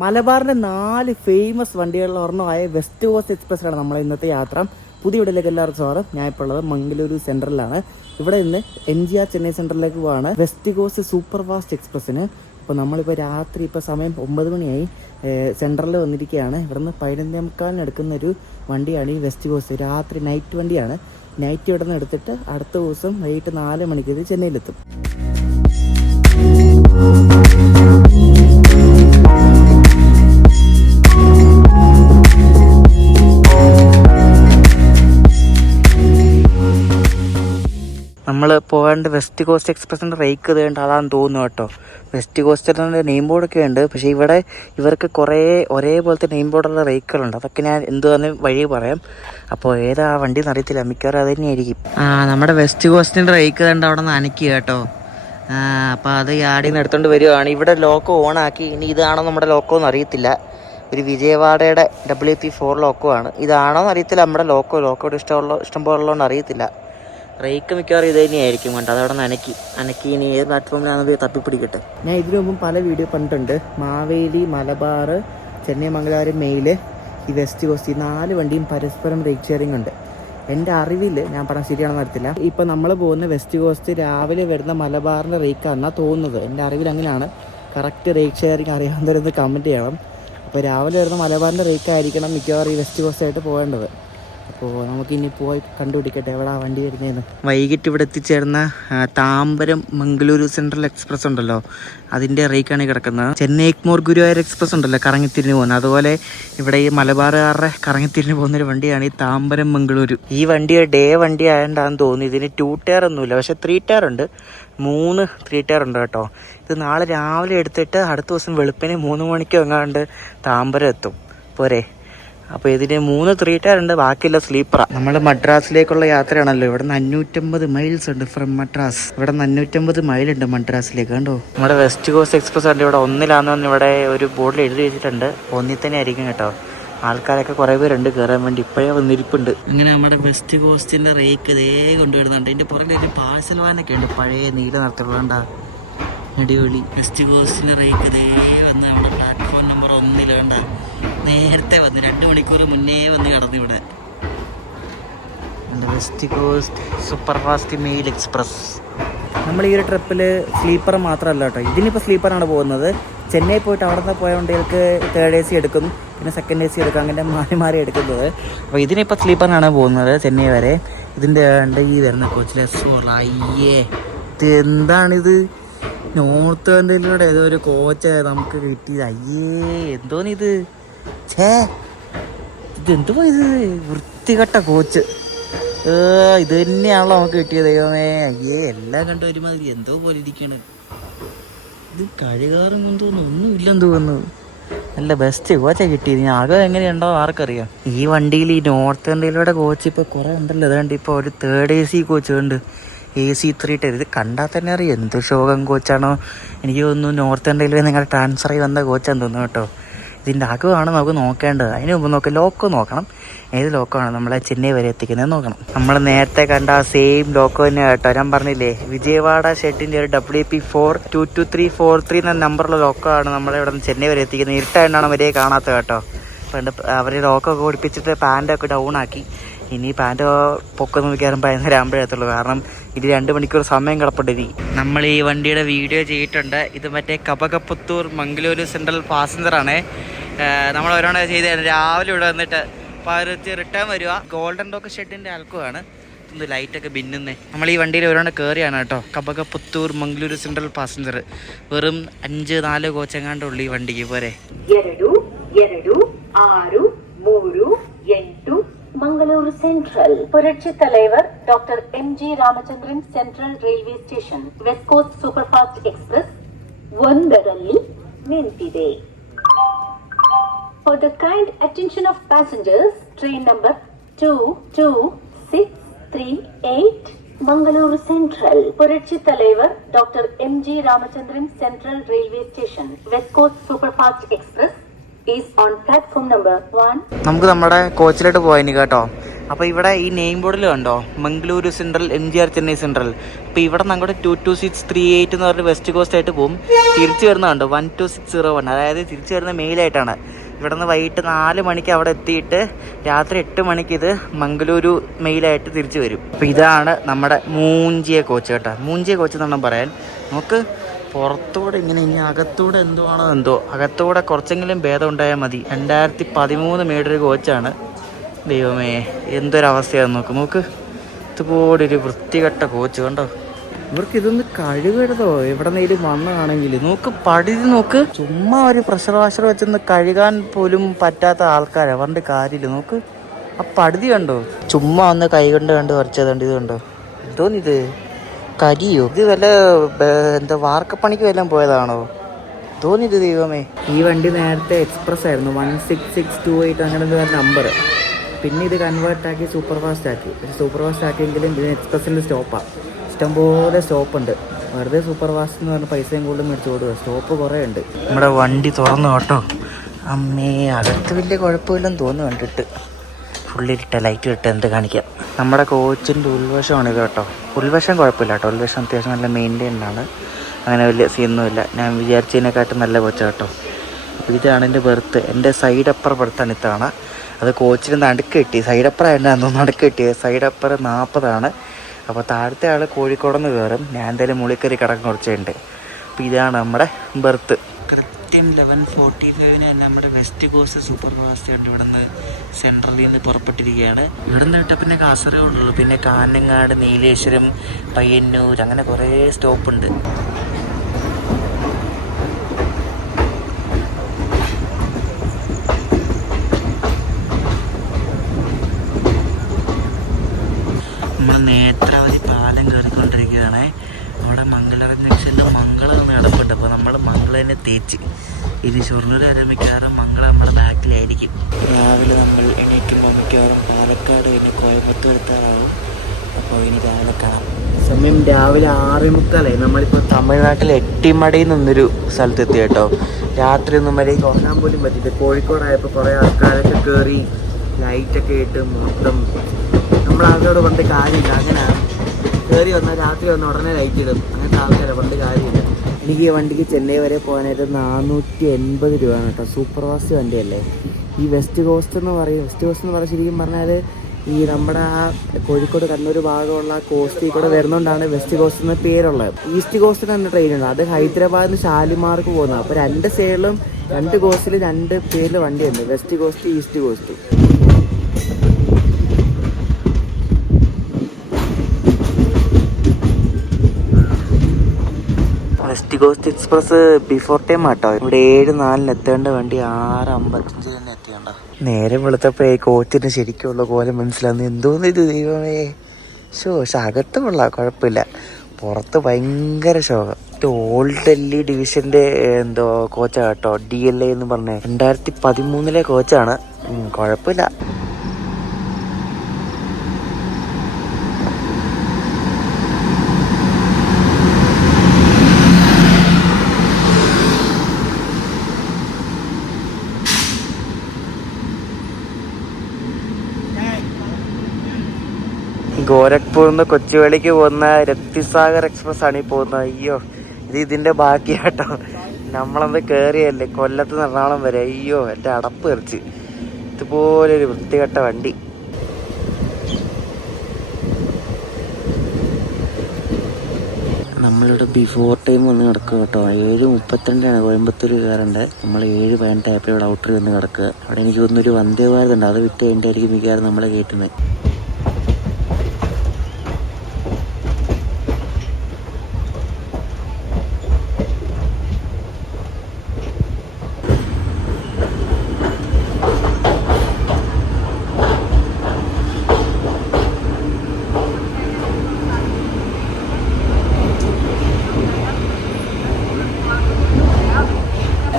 മലബാറിന്റെ 4 ഫേമസ് വണ്ടികളിൽ ഒരെണ്ണമായ west cost എക്സ്പ്രസ്സിലാണ് നമ്മളെ ഇന്നത്തെ യാത്ര. പുതിയ വീട്ടിലേക്ക് എല്ലാവർക്കും സ്വാഗതം. ഞാൻ ഇപ്പോൾ ഉള്ളത് മംഗലൂരു സെൻട്രലിലാണ്. ഇവിടെ നിന്ന് MGR ചെന്നൈ സെൻട്രലിലേക്ക് പോവാണ് വെസ്റ്റ് കോസ്റ്റ് സൂപ്പർ ഫാസ്റ്റ് എക്സ്പ്രസ്സിന്. അപ്പോൾ നമ്മളിപ്പോൾ രാത്രി ഇപ്പോൾ സമയം 9 മണിയായി സെൻട്രലിൽ വന്നിരിക്കുകയാണ്. ഇവിടെ നിന്ന് 11:45 എടുക്കുന്നൊരു വണ്ടിയാണ് ഈ വെസ്റ്റ് കോസ്റ്റ്. രാത്രി നൈറ്റ് വണ്ടിയാണ്. നൈറ്റ് ഇവിടെ നിന്ന് എടുത്തിട്ട് അടുത്ത ദിവസം വൈകിട്ട് 4 മണിക്ക് ഇത് ചെന്നൈയിലെത്തും. നമ്മൾ പോകേണ്ട വെസ്റ്റ് കോസ്റ്റ് എക്സ്പ്രസിൻ്റെ റേക്ക് ഇതേണ്ട അതാണെന്ന് തോന്നുന്നു കേട്ടോ. വെസ്റ്റ് കോസ്റ്റിൻ്റെ നെയിം ബോർഡൊക്കെ ഉണ്ട്, പക്ഷേ ഇവിടെ ഇവർക്ക് കുറേ ഒരേപോലത്തെ നെയിം ബോർഡുള്ള റേക്കുകളുണ്ട്. അതൊക്കെ ഞാൻ എന്തുവാന്ന് വഴി പറയാം. അപ്പോൾ ഏതാ വണ്ടി എന്ന് അറിയത്തില്ല, മിക്കവാറും അത് തന്നെയായിരിക്കും. നമ്മുടെ വെസ്റ്റ് കോസ്റ്റിൻ്റെ റേക്ക് ഇതേണ്ട അവിടെ നിന്ന് അനക്കി കേട്ടോ. അപ്പോൾ അത് യാർഡിൽ നിന്ന് എടുത്തുകൊണ്ട് വരികയാണ്. ഇവിടെ ലോക്കോ ഓണാക്കി. ഇനി ഇതാണോ നമ്മുടെ ലോക്കോ എന്ന് അറിയത്തില്ല. ഒരു വിജയവാഡയുടെ WP4 ലോക്കോ ആണ്. ഇതാണോ എന്ന് അറിയത്തില്ല. നമ്മുടെ ലോക്കോയുടെ ഇഷ്ടം പോലുള്ളതുകൊണ്ട് അറിയത്തില്ല. റേക്ക് മിക്കവാറും ഇത് തന്നെയായിരിക്കും കണ്ടോ. അതവിടെ നിന്ന് അനക്കി ഇനി ഏത് പ്ലാറ്റ്ഫോമിലാണത് തപ്പിപ്പിടിക്കട്ടെ. ഞാൻ ഇതിനു മുമ്പും പല വീഡിയോ കണ്ടിട്ടുണ്ട്. മാവേലി, മലബാർ, ചെന്നൈ, മംഗലാപുരം, മെയിൽ, ഈ വെസ്റ്റ് കോസ്റ്റ്, ഈ 4 വണ്ടിയും പരസ്പരം റേക്ക് ഷെയറിംഗ് ഉണ്ട്. എൻ്റെ അറിവിൽ ഞാൻ പറഞ്ഞാൽ ശരിയാണെന്ന് അറിയത്തില്ല. ഇപ്പം നമ്മൾ പോകുന്ന വെസ്റ്റ് കോസ്റ്റ് രാവിലെ വരുന്ന മലബാറിൻ്റെ റേക്കാണെന്നാണ് തോന്നുന്നത്. എൻ്റെ അറിവിൽ അങ്ങനെയാണ്. കറക്റ്റ് റേക്ക് ഷെയറിംഗ് അറിയാവുന്നവരൊന്ന് കമൻറ്റ് ചെയ്യണം. അപ്പോൾ രാവിലെ വരുന്ന മലബാറിൻ്റെ റേക്ക് ആയിരിക്കണം മിക്കവാറും ഈ വെസ്റ്റ് കോസ്റ്റ് ആയിട്ട് പോകേണ്ടത്. അപ്പോൾ നമുക്കിനി പോയി കണ്ടുപിടിക്കട്ടെ എവിടെ ആ വണ്ടി വരുന്നതെന്ന്. വൈകിട്ട് ഇവിടെ എത്തിച്ചേർന്ന താമ്പരം മംഗളൂരു സെൻട്രൽ എക്സ്പ്രസ് ഉണ്ടല്ലോ, അതിൻ്റെ റേക്കാണ് കിടക്കുന്നത്. ചെന്നൈ എഗ്മോർ ഗുരുവായൂർ എക്സ്പ്രസ് ഉണ്ടല്ലോ കറങ്ങിത്തിരിഞ്ഞ് പോകുന്നത്, അതുപോലെ ഇവിടെ ഈ മലബാറുകാരുടെ കറങ്ങിത്തിരിഞ്ഞ് പോകുന്നൊരു വണ്ടിയാണ് ഈ താമ്പരം മംഗളൂരു. ഈ വണ്ടി ഡേ വണ്ടി ആയതുകൊണ്ടാണെന്ന് തോന്നുന്നു. ഇതിന് 2 ടയർ ഒന്നുമില്ല, പക്ഷേ 3 ടയർ ഉണ്ട്. 3 3 ടയർ ഉണ്ട് കേട്ടോ. ഇത് നാളെ രാവിലെ എടുത്തിട്ട് അടുത്ത ദിവസം വെളുപ്പിന് 3 മണിക്കോ എങ്ങാണ്ട് താമ്പരം എത്തും പോരെ. അപ്പോൾ ഇതിന് 3 3 ടയർ ഉണ്ട്, ബാക്കിയുള്ള സ്ലീപ്പറാണ്. നമ്മൾ മദ്രാസിലേക്കുള്ള യാത്രയാണല്ലോ. ഇവിടെ നിന്ന് 550 മൈൽസ് ഉണ്ട് ഫ്രം മദ്രാസ്. ഇവിടെ നിന്ന് 550 മൈലുണ്ട് മദ്രാസിലേക്ക് കണ്ടോ. നമ്മുടെ വെസ്റ്റ് കോസ്റ്റ് എക്സ്പ്രസ് ഉണ്ട്. ഇവിടെ 1-ലാണെന്ന് ഇവിടെ ഒരു ബോർഡിൽ എഴുതി വെച്ചിട്ടുണ്ട്. 1-ൽ തന്നെ ആയിരിക്കും കേട്ടോ. ആൾക്കാരൊക്കെ കുറേ പേരുണ്ട് കയറാൻ വേണ്ടി. ഇപ്പോഴേ വന്നിരിപ്പുണ്ട്. അങ്ങനെ നമ്മുടെ വെസ്റ്റ് കോസ്റ്റിൻ്റെ റേക്ക് ഇതേ കൊണ്ടുവരുന്നുണ്ട്. ഇതിൻ്റെ പുറകിൽ ഒരു പാഴ്സൽ വാനൊക്കെ ഉണ്ട്, പഴയ നീല നിറത്തിലുള്ള അടിപൊളി. വെസ്റ്റ് കോസ്റ്റിൻ്റെ റേക്ക് ഇതേ വന്ന് നമ്മുടെ പ്ലാറ്റ്ഫോം നമ്പർ 1 കണ്ട. നേരത്തെ വന്ന് 2 മണിക്കൂർ മുന്നേ വന്ന് കടന്നു ഇവിടെ. West coast super fast mail express. നമ്മൾ ഈ ഒരു ട്രിപ്പിൽ സ്ലീപ്പർ മാത്രമല്ല കേട്ടോ. ഇതിനിപ്പോൾ സ്ലീപ്പറാണ് പോകുന്നത്. ചെന്നൈ പോയിട്ട് അവിടെ നിന്ന് പോയ വണ്ടികൾക്ക് 3rd AC എടുക്കും, പിന്നെ 2nd AC എടുക്കും, അങ്ങനെ മാറി എടുക്കുന്നത്. അപ്പോൾ ഇതിനിപ്പോൾ സ്ലീപ്പറിനാണ് പോകുന്നത് ചെന്നൈ വരെ. ഇതിൻ്റെ ഈ വരുന്ന കോച്ചിൽ S4. അയ്യേ, ഇത് എന്താണിത്? നോർത്ത് ഇന്ത്യയിലൂടെ ഏതോ ഒരു കോച്ച് നമുക്ക് കിട്ടിയത്. അയ്യേ, എന്തോന്നിത്? ഇതെന്തുവാ ഇത്? വൃത്തികെട്ട കോച്ച്. ഇത് തന്നെയാണല്ലോ നമുക്ക് കിട്ടിയത്. ദൈവമേ, അയ്യേ, എല്ലാം കണ്ട ഒരുമാതിരി എന്തോ പോലെ ഇരിക്കണ്. ഇത് കഴുകാറും കൊണ്ടൊന്നും ഒന്നുമില്ലെന്ന് തോന്നുന്നു. നല്ല ബെസ്റ്റ് കോച്ചാണ് കിട്ടിയത്. ഇനി ആകെ എങ്ങനെയുണ്ടോ ആർക്കറിയാം. ഈ വണ്ടിയിൽ ഈ നോർത്ത് ഇന്ത്യയിലൂടെ കോച്ച് ഇപ്പോൾ കുറേ ഉണ്ടല്ലോ. അതുകൊണ്ട് ഇപ്പോൾ ഒരു 3rd AC കോച്ച് ഉണ്ട്, AC 3 ടയർ. ഇത് കണ്ടാൽ തന്നെ അറിയാം എന്ത് ശോകം കോച്ചാണോ. എനിക്ക് തോന്നുന്നു നോർത്ത് ഇന്ത്യയിൽ നിങ്ങളുടെ ട്രാൻസ്ഫർ ആയി വന്ന കോച്ചാന്ന് തോന്നുന്നു കേട്ടോ. ഇതിൻ്റെ അകമാണ് നമുക്ക് നോക്കേണ്ടത്. അതിന് മുമ്പ് ലോക്കോ നോക്കണം. ഏത് ലോക്കോ ആണ് നമ്മളെ ചെന്നൈ വരെ എത്തിക്കുന്നത് നോക്കണം. നമ്മൾ നേരത്തെ കണ്ട ആ സെയിം ലോക്കോ തന്നെ കേട്ടോ. ഞാൻ പറഞ്ഞില്ലേ, വിജയവാഡ ഷെഡിൻ്റെ ഒരു WP4 22343 എന്ന നമ്പറുള്ള ലോക്കോ ആണ് നമ്മളെ ഇവിടെ നിന്ന് ചെന്നൈ വരെ എത്തിക്കുന്നത്. ഇരുട്ടായിട്ടാണ് വരെ കാണാത്തത് കേട്ടോ. പണ്ട് അവർ ലോക്കോ ഒക്കെ ഓടിപ്പിച്ചിട്ട് പാൻറ്റൊക്കെ ഡൗൺ ആക്കി. ഇനി പാൻറ്റ് പൊക്കം നോക്കിയാലും 11 ആകുമ്പോഴത്തുള്ളൂ. കാരണം ഇത് 2 മണിക്കൂർ സമയം കിടപ്പുണ്ട്. നമ്മൾ ഈ വണ്ടിയുടെ വീഡിയോ ചെയ്തിട്ടുണ്ട്. ഇത് മറ്റേ കബകപ്പുത്തൂർ മംഗളൂരു സെൻട്രൽ പാസഞ്ചറാണ്. നമ്മൾ ഒരാണ് ചെയ്ത് രാവിലെ ഇവിടെ വന്നിട്ട് റിട്ടേൺ വരിക. ഗോൾഡൻ ഡോക്ക് ഷെഡിൻ്റെ ആൾക്കുമാണ്. ഇത് ലൈറ്റൊക്കെ ഭിന്നുന്നേ. നമ്മൾ ഈ വണ്ടിയിൽ ഒരാണ് കയറിയാണ് കേട്ടോ. Kabakaputtur Mangaluru central passenger. വെറും 5-4 കോച്ചെങ്ങാണ്ടുള്ളൂ ഈ വണ്ടിക്ക് പോരെ. Mangaluru central Puratchi Thalaivar doctor MG Ramachandran central railway station west coast super fast express 1ರಲ್ಲಿ ನಿಂತಿದೆ. For the kind attention of passengers, train number 22638 Mangalore Central Puratchi Thalaivar doctor MG Ramachandran central railway station west coast super fast express is on platform number 1. നമുക്ക് നമ്മുടെ കോച്ചിലോട്ട് പോയിന് കേട്ടോ. അപ്പോൾ ഇവിടെ ഈ name ബോർഡിൽ കണ്ടോ Mangaluru central, MGR Chennai central. അപ്പോൾ ഇവിടെ നമ്മുടെ 22638 എന്ന് പറഞ്ഞ വെസ്റ്റ് കോസ്റ്റ് ആയിട്ട് പോകും. തിരിച്ചു വരുന്ന കണ്ടോ 12601, അതായത് തിരിച്ചു വരുന്ന മെയിലായിട്ടാണ്. ഇവിടെ നിന്ന് വൈകിട്ട് 4 മണിക്ക് അവിടെ എത്തിയിട്ട് രാത്രി 8 മണിക്ക് ഇത് മംഗളൂരു മെയിലായിട്ട് തിരിച്ചു വരും. അപ്പോൾ ഇതാണ് നമ്മുടെ മൂഞ്ചിയ കോച്ച് കേട്ടോ. മൂഞ്ചിയ കോച്ച് എന്നാണ് പറയാൻ. നമുക്ക് പുറത്തൂടെ ഇങ്ങനെ ഇനി അകത്തൂടെ എന്തുവാണോ എന്തോ, അകത്തൂടെ കുറച്ചെങ്കിലും ഭേദം ഉണ്ടായാൽ മതി. 2013 മേടൊരു കോച്ചാണ്. ദൈവമേ എന്തൊരവസ്ഥയാണ് നോക്ക് ഇതുപോലെ ഒരു വൃത്തികെട്ട കോച്ച് കണ്ടോ. ഇവർക്ക് ഇതൊന്ന് കഴുകരുതോ എവിടെന്നെങ്കിലും മണ്ണാണെങ്കിൽ. നോക്ക് പടുതി നോക്ക്, ചുമ്മാ ഒരു പ്രഷർ വാഷർ വെച്ചൊന്ന് കഴുകാൻ പോലും പറ്റാത്ത ആൾക്കാരാണ്. പറഞ്ഞിട്ട് കാര്യമില്ല. നോക്ക് ആ പടുതി കണ്ടോ, ചുമ്മാ ഒന്ന് കൈ കൊണ്ട് വരച്ചതുണ്ട്. ഇത് കണ്ടോ, എന്തോന്നിത് കരിയോ? ഇത് വല്ല എന്താ വാർക്കപ്പണിക്ക് വല്ലതും പോയതാണോ തോന്നിയത്? ദൈവമേ, ഈ വണ്ടി നേരത്തെ എക്സ്പ്രസ് ആയിരുന്നു, 16628 അങ്ങനെ എന്താ നമ്പർ. പിന്നെ ഇത് കൺവേർട്ടാക്കി സൂപ്പർ ഫാസ്റ്റ് ആക്കി. പക്ഷേ സൂപ്പർ ഫാസ്റ്റ് ആക്കിയെങ്കിലും ഇതിന് എക്സ്പ്രസിൻ്റെ സ്റ്റോപ്പാണ്. ഇഷ്ടംപോലെ സ്റ്റോപ്പുണ്ട്. വെറുതെ സൂപ്പർ ഫാസ്റ്റ് എന്ന് പറഞ്ഞാൽ പൈസയും കൂടുതൽ മേടിച്ച് കൊടുക്കുക. സ്റ്റോപ്പ് കുറേ ഉണ്ട്. നമ്മുടെ വണ്ടി തുറന്നു കേട്ടോ. അമ്മേ, അകത്ത് വലിയ കുഴപ്പമില്ലെന്ന് തോന്നുന്നു കണ്ടിട്ട്. ഫുള്ളിരിട്ട ലൈറ്റ് ഇട്ട് എന്ത് കാണിക്കാം. നമ്മുടെ കോച്ചിൻ്റെ ഉൾവശമാണ് ഇത് കേട്ടോ. ഉൾവശം കുഴപ്പമില്ല കേട്ടോ. ഉൾവശം അത്യാവശ്യം നല്ല മെയിൻറ്റൈൻഡ് ആണ്. അങ്ങനെ വലിയ സീനൊന്നുമില്ല. ഞാൻ വിചാരിച്ചതിനെക്കാട്ടും നല്ല കോച്ചാണ് കേട്ടോ. അപ്പോൾ ഇതാണ് എൻ്റെ ബെർത്ത്. എൻ്റെ സൈഡ് അപ്പർ ബെർത്താണ് ഇതാണ്. അത് കോച്ചിന് നടുക്ക് കിട്ടി. സൈഡ് അപ്പർ ആയിരുന്നു നടുക്ക് കിട്ടിയത്. സൈഡ് അപ്പർ 40 അപ്പോൾ താഴത്തെ ആൾ കോഴിക്കോട് നിന്ന് കയറും. ഞാൻ എന്തായാലും മുളിക്കറി കിടക്കും കുറച്ചുണ്ട്. അപ്പോൾ ഇതാണ് നമ്മുടെ ബെർത്ത്. കൃത്യം 11:45 നമ്മുടെ വെസ്റ്റ് കോസ്റ്റ് സൂപ്പർ ഫാസ്റ്റ് ആയിട്ട് ഇവിടെ നിന്ന് സെൻട്രലിൽ നിന്ന് പുറപ്പെട്ടിരിക്കുകയാണ്. ഇവിടെ നിന്ന് വിട്ടാൽ പിന്നെ കാസർഗോഡുള്ളൂ. പിന്നെ കാഞ്ഞങ്ങാട്, നീലേശ്വരം, പയ്യന്നൂർ അങ്ങനെ കുറേ സ്റ്റോപ്പുണ്ട്. നമ്മൾ നേത്രാവതി പാലം കയറിക്കൊണ്ടിരിക്കുകയാണ്. നമ്മുടെ മംഗളാരം ജംഗ്ഷനിൽ മംഗളം കിടപ്പുണ്ട്. അപ്പോൾ നമ്മൾ മംഗളനെ തേച്ച് ഇനി ഷൊർണൂർ ആരംഭിക്കാറ് മംഗളം നമ്മുടെ ബാക്കിലായിരിക്കും. രാവിലെ നമ്മൾ എണീക്കുമ്പോൾ മിക്കവാറും പാലക്കാട് പിന്നെ കോയമ്പത്തൂർ എത്താറാവും. അപ്പോൾ ഇനി രാവിലെ കാണാം. സമയം രാവിലെ 6:45. നമ്മളിപ്പോൾ തമിഴ്നാട്ടിൽ എട്ടിമടയിൽ നിന്നൊരു സ്ഥലത്തെത്തി കേട്ടോ. രാത്രി ഒന്നും വരെ ഉറങ്ങാൻ പോലും പറ്റില്ല. കോഴിക്കോടായപ്പോൾ കുറേ ആൾക്കാരൊക്കെ കയറി ലൈറ്റൊക്കെ ഇട്ട് മൊത്തം നമ്മളവരോട് പണ്ട് കാര്യമില്ല. അങ്ങനെ കയറി വന്നാൽ രാത്രി വന്നാൽ ഉടനെ ലൈറ്റ് ഇടും. അങ്ങനത്തെ ആൾക്കാരെ പണ്ട് കാര്യമില്ല. എനിക്ക് ഈ വണ്ടിക്ക് ചെന്നൈ വരെ പോകാനായിട്ട് 480 രൂപയാണ് കേട്ടോ. സൂപ്പർ ഫാസ്റ്റ് വണ്ടിയല്ലേ. ഈ വെസ്റ്റ് കോസ്റ്റ് എന്ന് പറഞ്ഞാൽ ശരിക്കും പറഞ്ഞാൽ ഈ നമ്മുടെ ആ കോഴിക്കോട് കണ്ണൂർ ഭാഗമുള്ള കോസ്റ്റിൽ കൂടെ വരുന്നതുകൊണ്ടാണ് വെസ്റ്റ് കോസ്റ്റ് എന്ന പേരുള്ളത്. ഈസ്റ്റ് കോസ്റ്റിന് തന്നെ ട്രെയിനുണ്ട്. അത് ഹൈദരാബാദിൽ നിന്ന് ഷാലിമാർക്ക് പോകുന്നത്. അപ്പോൾ 2 സൈഡിലും 2 കോസ്റ്റിൽ 2 പേരിൽ വണ്ടിയുണ്ട്, west cost, east cost. West cost express before time ആട്ടോ. ഇവിടെ 7:04 എത്തേണ്ട വണ്ടി 6:55 തന്നെ എത്തിയണ്ട. നേരെ വെളുത്തപ്പോഴേ കോച്ചിന് ശരിക്കുള്ള കോലം മനസ്സിലാവുന്നു. എന്തോന്ന് ഇത് ദൈവമേ. പക്ഷെ അകത്ത് കൊള്ളാം, കുഴപ്പമില്ല. പുറത്ത് ഭയങ്കര ശോകം. ഓൾഡ് ഡൽഹി ഡിവിഷന്റെ എന്തോ കോച്ചാണ് കേട്ടോ, DLA എന്ന് പറഞ്ഞ 2013 കോച്ചാണ്. കുഴപ്പമില്ല. ഗോരഖ്പൂരിൽ നിന്ന് കൊച്ചുവേളിക്ക് പോകുന്ന രപ്തിസാഗർ എക്സ്പ്രസ് ആണ് ഈ പോകുന്നത്. അയ്യോ, ഇത് ഇതിന്റെ ബാക്കിയാട്ടോ. നമ്മളത് കയറിയല്ലേ കൊല്ലത്ത് നിന്ന് എറണാകുളം വരെ. അയ്യോ, എൻ്റെ അടപ്പ് തെറിച്ച്. ഇതുപോലൊരു വൃത്തികെട്ട വണ്ടി. നമ്മളിവിടെ ബിഫോർ ടൈം വന്ന് കിടക്കുക കേട്ടോ. 7:32 കോയമ്പത്തൂർ കയറേണ്ടത്. നമ്മൾ 7:18 ഇവിടെ ഔട്ടറിൽ വന്ന് കിടക്കുക. അവിടെ എനിക്ക് തോന്നുന്നൊരു വന്ദേ ഭാരത് ഉണ്ട്, അത് വിട്ട് അതിൻ്റെ ആയിരിക്കും മിക്കവാറും നമ്മളെ കയറ്റുന്നത്.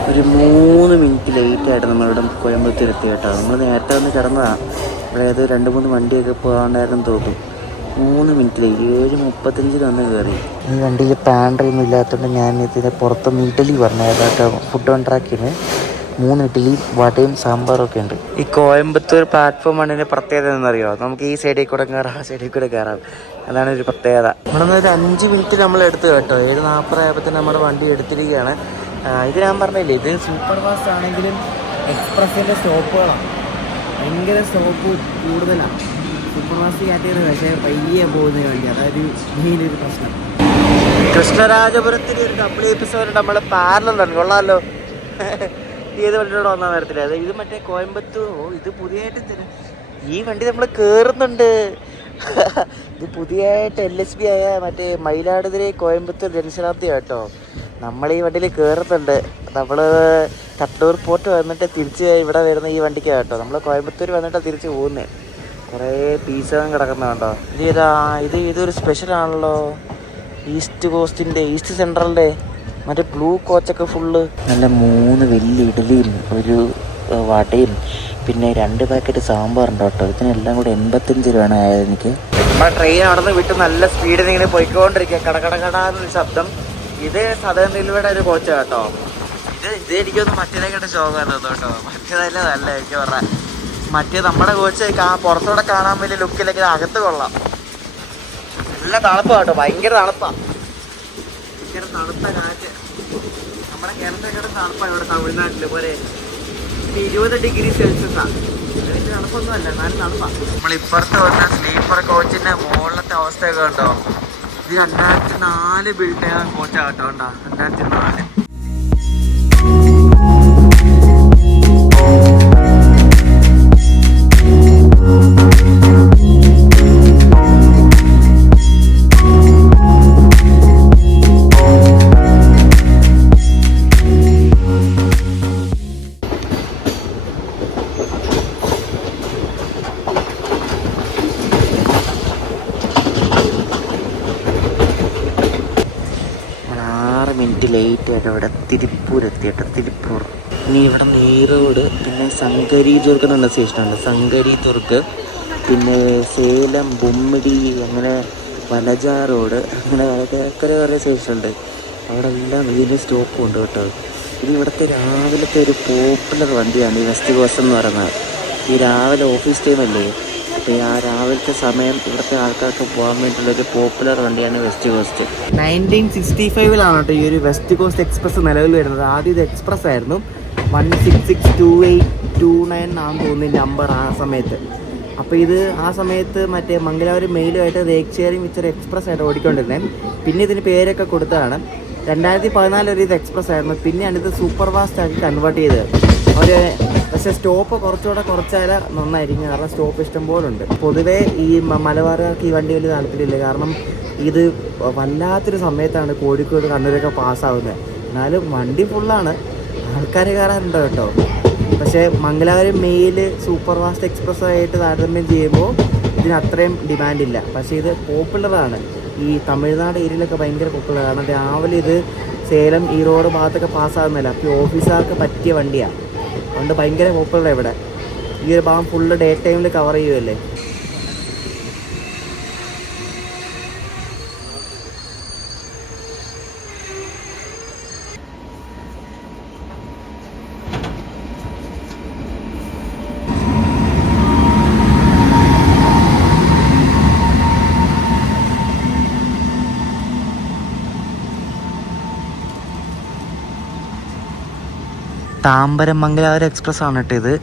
ഒരു 3 മിനിറ്റ് ലേറ്റായിട്ട് നമ്മളിവിടെ കോയമ്പത്തൂർ എത്തി കേട്ടോ. നമ്മൾ നേരത്തെ വന്ന് കിടന്നതാണ്. ഇവിടെ ഏതോ 2-3 വണ്ടിയൊക്കെ പോകാണ്ടായിരുന്നു തോന്നും. 3 മിനിറ്റ് ലേറ്റ്. 7:35 വന്ന് കയറി. ഈ വണ്ടിയിൽ പാൻട്രി ഒന്നും ഇല്ലാത്തതുകൊണ്ട് ഞാൻ ഇതിനെ പുറത്ത് ഇഡലി പറഞ്ഞ കേട്ടോ ഫുഡ് കോൺട്രാക്റ്റിന്. 3 ഇഡ്ഡലിയും വടയും സാമ്പാറും ഒക്കെ ഉണ്ട്. ഈ കോയമ്പത്തൂർ പ്ലാറ്റ്ഫോം വണ്ണിൻ്റെ പ്രത്യേകത എന്നറിയോ? നമുക്ക് ഈ സൈഡിൽ കൂടെ കയറാം, ആ സൈഡിൽ കൂടെ കയറാം. അതാണ് ഒരു പ്രത്യേകത. ഇവിടെ നിന്ന് ഒരു 5 മിനിറ്റ് നമ്മൾ എടുത്തു കേട്ടോ. 7:40 ആയപ്പോഴത്തേന് നമ്മുടെ വണ്ടി എടുത്തിരിക്കുകയാണ്. ഇത് ഞാൻ പറഞ്ഞില്ലേ, ഇത് സൂപ്പർ ഫാസ്റ്റ് ആണെങ്കിലും എക്സ്പ്രസിൻ്റെ സ്റ്റോപ്പുകളാണ്, ഭയങ്കര സ്റ്റോപ്പ് കൂടുതലാണ്. സൂപ്പർ ഫാസ്റ്റ് കാറ്റഗറി പക്ഷേ പയ്യെ പോകുന്ന വണ്ടി, അതായത് മെയിനൊരു പ്രശ്നം. കൃഷ്ണരാജപുരത്തിന് ഒരു ഡബിൾ എപ്പിസോഡ് നമ്മൾ പാരലുണ്ട്, കൊള്ളാമല്ലോ. ഏത് വണ്ടിയോടെ വന്നാൽ വരത്തില്ല. അത് ഇത് മറ്റേ കോയമ്പത്തൂർ. ഇത് പുതിയതായിട്ട് ഈ വണ്ടി നമ്മൾ കയറുന്നുണ്ട്. ഇത് പുതിയതായിട്ട് LSB ആയ മറ്റേ മയിലാടുതുറൈ കോയമ്പത്തൂർ ജനശതാബ്ദി കേട്ടോ. നമ്മൾ ഈ വണ്ടിയിൽ കയറുന്നുണ്ട്. നമ്മൾ കട്ടൂർ പോർട്ട് വന്നിട്ട് തിരിച്ച് ഇവിടെ വരുന്ന ഈ വണ്ടിക്ക് കേട്ടോ. നമ്മൾ കോയമ്പത്തൂർ വന്നിട്ട് തിരിച്ച് പോകുന്നത്. കുറേ പീസകം കിടക്കുന്ന കേട്ടോ. ഇതൊരു സ്പെഷ്യലാണല്ലോ. ഈസ്റ്റ് കോസ്റ്റിൻ്റെ, ഈസ്റ്റ് സെൻട്രലിൻ്റെ മറ്റേ ബ്ലൂ കോച്ചൊക്കെ ഫുള്ള്. നല്ല 3 വലിയ ഇഡലിയും ഒരു വടയും പിന്നെ 2 പാക്കറ്റ് സാമ്പാറുണ്ട് കേട്ടോ. ഇതിനെല്ലാം കൂടി 85 രൂപയാണ് ആയത് എനിക്ക്. നമ്മുടെ ട്രെയിൻ അവിടെ നിന്ന് വിട്ട് നല്ല സ്പീഡിൽ ഇങ്ങനെ പോയിക്കൊണ്ടിരിക്കുക. കടകടകടാന്നൊരു ശബ്ദം. ഇത് സദേൺ റെയിൽവേയുടെ ഒരു കോച്ചാണ് കേട്ടോ. ഇത് എനിക്കൊന്ന് മറ്റേതൊക്കെ ശോകമാണ് കേട്ടോ. മറ്റേതല്ല നല്ല എനിക്ക് പറഞ്ഞാൽ. മറ്റേ നമ്മുടെ കോച്ച് പുറത്തൂടെ കാണാൻ വലിയ ലുക്കിലൊക്കെ അകത്ത് കൊള്ളാം. നല്ല തണുപ്പാണ് കേട്ടോ, ഭയങ്കര തണുപ്പാണ്. ഭയങ്കര തണുത്ത കാറ്റ്. നമ്മുടെ കേരളത്തിലൊക്കെ തണുപ്പാണ് ഇവിടെ തമിഴ്നാട്ടിൽ പോലെ. 20 ഡിഗ്രി സെൽഷ്യസാണ്. വലിയ തണുപ്പൊന്നുമല്ല, നല്ല തണുപ്പാണ്. നമ്മളിപ്പുറത്ത് വന്ന സ്ലീപ്പർ കോച്ചിൻ്റെ മുകളിലത്തെ അവസ്ഥയൊക്കെ ഉണ്ടോ? ഇത് 2004 ബിൽഡ് ചെയ്ത കോച്ചാണ് കേട്ടോ. ഉണ്ടോ 2004. ലേറ്റ് ആയിട്ട് ഇവിടെ തിരുപ്പൂർ എത്തിയിട്ട് തിരുപ്പൂർ. ഇനി ഇവിടെ നീറോഡ്, പിന്നെ സങ്കരി ദുർഗ് എന്നുള്ള സ്റ്റേഷനുണ്ട്. സങ്കരി ദുർഗ്, പിന്നെ സേലം, ബൊമ്മിടി, അങ്ങനെ വനജ റോഡ്, അങ്ങനെ കുറേ സ്റ്റേഷനുണ്ട്. അവിടെ എല്ലാം ഇതിൻ്റെ സ്റ്റോപ്പും ഉണ്ട് കേട്ടോ. ഇത് ഇവിടുത്തെ രാവിലത്തെ ഒരു പോപ്പുലർ വണ്ടിയാണ് ഈ വെസ്റ്റ് കോസ്റ്റ് എന്ന് പറയുന്നത്. ഈ രാവിലെ ഓഫീസ് ടൈമല്ലേ, അപ്പോൾ ആ രാവിലത്തെ സമയം ഇവിടുത്തെ ആൾക്കാർക്ക് പോകാൻ വേണ്ടിയിട്ടുള്ളൊരു പോപ്പുലർ വണ്ടിയാണ് വെസ്റ്റ് കോസ്റ്റ്. 1965 കേട്ടോ ഈ ഒരു വെസ്റ്റ് കോസ്റ്റ് എക്സ്പ്രസ് നിലവിൽ വരുന്നത്. ആദ്യം ഇത് എക്സ്പ്രസ് ആയിരുന്നു. 1662829 ആണെന്ന് തോന്നുന്നു നമ്പർ ആ സമയത്ത്. അപ്പോൾ ഇത് ആ സമയത്ത് മറ്റേ മംഗലാപുരം മെയിലുമായിട്ട് റേക്ചേറിയും ഇച്ചിരി എക്സ്പ്രസ് ആയിട്ട് ഓടിക്കൊണ്ടിരുന്നത്. പിന്നെ ഇതിന് പേരൊക്കെ കൊടുത്തതാണ്. 2014 വരെ ഇത് എക്സ്പ്രസ് ആയിരുന്നു. പിന്നെയാണ് ഇത് സൂപ്പർ ഫാസ്റ്റ് ആക്കി കൺവേർട്ട് ചെയ്തത്. പക്ഷേ സ്റ്റോപ്പ് കുറച്ചുകൂടെ കുറച്ചാൽ നന്നായിരിക്കും, കാരണം സ്റ്റോപ്പ് ഇഷ്ടം പോലെ ഉണ്ട്. പൊതുവേ ഈ മലബാറുകാർക്ക് ഈ വണ്ടി വലിയ താല്പര്യമില്ല, കാരണം ഇത് വല്ലാത്തൊരു സമയത്താണ് കോഴിക്കോട് കണ്ണൂരൊക്കെ പാസ്സാവുന്നത്. എന്നാലും വണ്ടി ഫുള്ളാണ്, ആൾക്കാർ കയറാനുണ്ട് കേട്ടോ. പക്ഷേ Mangalapuram mail super fast express ആയിട്ട് താരതമ്യം ചെയ്യുമ്പോൾ ഇതിന് അത്രയും ഡിമാൻഡില്ല. പക്ഷേ ഇത് പോപ്പുലറാണ്. ഈ തമിഴ്നാട് ഏരിയയിലൊക്കെ ഭയങ്കര പോപ്പുലർ, കാരണം രാവിലെ ഇത് സേലം ഈറോഡ് ഭാഗത്തൊക്കെ പാസ്സാകുന്നില്ല. അപ്പോൾ ഓഫീസുകാർക്ക് പറ്റിയ വണ്ടിയാണ്, അതുകൊണ്ട് ഭയങ്കര പോപ്പുലറാണ് ഇവിടെ. ഈ ഒരു ഭാഗം ഫുള്ള് ഡേ ടൈമിൽ കവർ ചെയ്യുമല്ലേ. താമ്പരം മംഗലാപുരം എക്സ്പ്രസ് ആണ് കേട്ടോ ഇത്.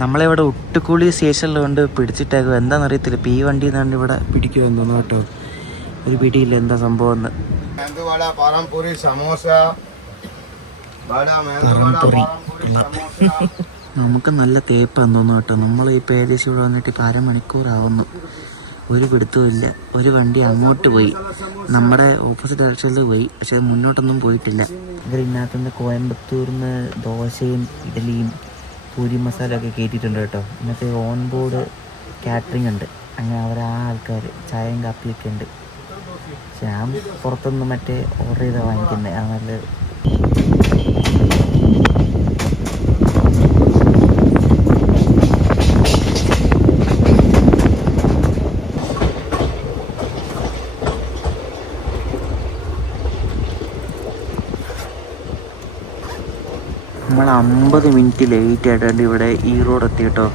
നമ്മളിവിടെ ഉട്ടുകുളി സ്റ്റേഷനിൽ കൊണ്ട് പിടിച്ചിട്ടേക്കും. എന്താണെന്നറിയത്തില്ല, ഇപ്പോൾ ഈ വണ്ടി നിന്നാണ്ട് ഇവിടെ പിടിക്കുമെന്ന് തോന്നുന്നു കേട്ടോ. ഒരു പിടിയില്ല എന്താ സംഭവം എന്ന്. നമുക്ക് നല്ല തേപ്പാന്ന് തോന്നുന്നു കേട്ടോ. നമ്മൾ ഇപ്പോൾ ഏകദേശം ഇവിടെ വന്നിട്ട് ഇപ്പോൾ അരമണിക്കൂറാവുന്നു. ഒരു പിടുത്തവും ഇല്ല. ഒരു വണ്ടി അങ്ങോട്ട് പോയി, നമ്മുടെ ഓപ്പോസിറ്റ് ഡയറക്ഷനിൽ പോയി, പക്ഷേ മുന്നോട്ടൊന്നും പോയിട്ടില്ല. ഇവർ ഇതിനകത്തുനിന്ന് കോയമ്പത്തൂരിൽ നിന്ന് ദോശയും ഇഡലിയും പൂരി മസാല ഒക്കെ കയറ്റിയിട്ടുണ്ട് കേട്ടോ. ഇന്നത്തെ ഓൺ ബോർഡ് കാറ്ററിംഗ് ഉണ്ട്, അങ്ങനെ അവർ ആ ആൾക്കാർ ചായയും കാപ്പിയൊക്കെ ഉണ്ട്. പക്ഷെ ഞാൻ പുറത്തുനിന്ന് മറ്റേ ഓർഡർ ചെയ്താൽ വാങ്ങിക്കുന്നത് ആ നല്ലത്. നമ്മൾ 50 മിനിറ്റ് ലേറ്റ് ആയിട്ടുണ്ട് ഇവിടെ ഈ റോഡ് എത്തി കേട്ടോ.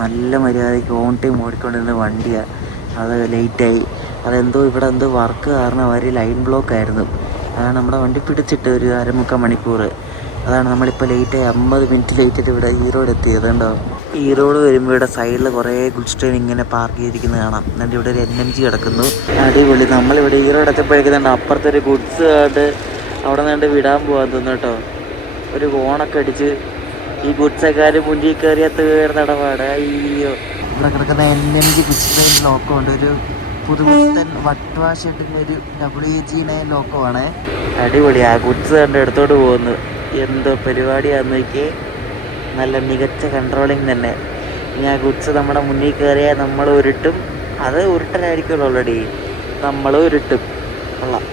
നല്ല മര്യാദയ്ക്ക് ഓൺ ടൈം ഓടിക്കൊണ്ടിരുന്ന വണ്ടിയാണ്, അത് ലേറ്റായി. അതെന്തോ ഇവിടെ എന്തോ വർക്ക് കാരണം അവർ ലൈൻ ബ്ലോക്ക് ആയിരുന്നു, അതാണ് നമ്മുടെ വണ്ടി പിടിച്ചിട്ട് ഒരു 1/4 മണിക്കൂർ. അതാണ് നമ്മളിപ്പോൾ ലേറ്റായി 50 മിനിറ്റ് ലേറ്റായിട്ട് ഇവിടെ ഈ റോഡ് എത്തിയത് കേട്ടോ. ഈ റോഡ് വരുമ്പോൾ ഇവിടെ സൈഡിൽ കുറേ ഗുഡ്സ് ട്രെയിൻ ഇങ്ങനെ പാർക്ക് ചെയ്തിരിക്കുന്നത് കാണാം. എന്നിട്ട് ഇവിടെ ഒരു NMG കിടക്കുന്നു, അടിപൊളി. നമ്മളിവിടെ ഈ റോഡ് എത്തിയപ്പോഴേക്കുന്നുണ്ട് അപ്പുറത്തൊരു ഗുഡ്സ് ആയിട്ട് അവിടെ നിന്നുകൊണ്ട് വിടാൻ പോകാൻ തോന്നുന്നു കേട്ടോ. ഒരു ഹോണൊക്കെ അടിച്ച് ഈ ഗുഡ്സക്കാർ മുന്നിൽ കയറിയത്ത് കയറുന്ന ഇടപാട്. അയ്യോ, ഇവിടെ കിടക്കുന്ന NMG ഗുഡ്സ് ട്രെയിൻ ലോക്കമുണ്ട്, ഒരു പുതുപുത്തൻ വട്ട് വാഷ് ഇട്ടിട്ട് ഒരു WG9 ലോക്കമാണ്. അടിപൊളി. ആ ഗുഡ്സ് കണ്ട് എടുത്തോട്ട് പോകുന്നു. എന്തോ പരിപാടിയാന്ന് നോക്കിയേ, നല്ല മികച്ച കൺട്രോളിങ് തന്നെ. ഇനി ആ ഗുഡ്സ് നമ്മുടെ മുന്നിൽ കയറിയാൽ നമ്മൾ ഉരുട്ടും, അത് ഉരുട്ടലായിരിക്കുമല്ലോ ഓൾറെഡി, നമ്മൾ ഉരുട്ടും. കൊള്ളാം.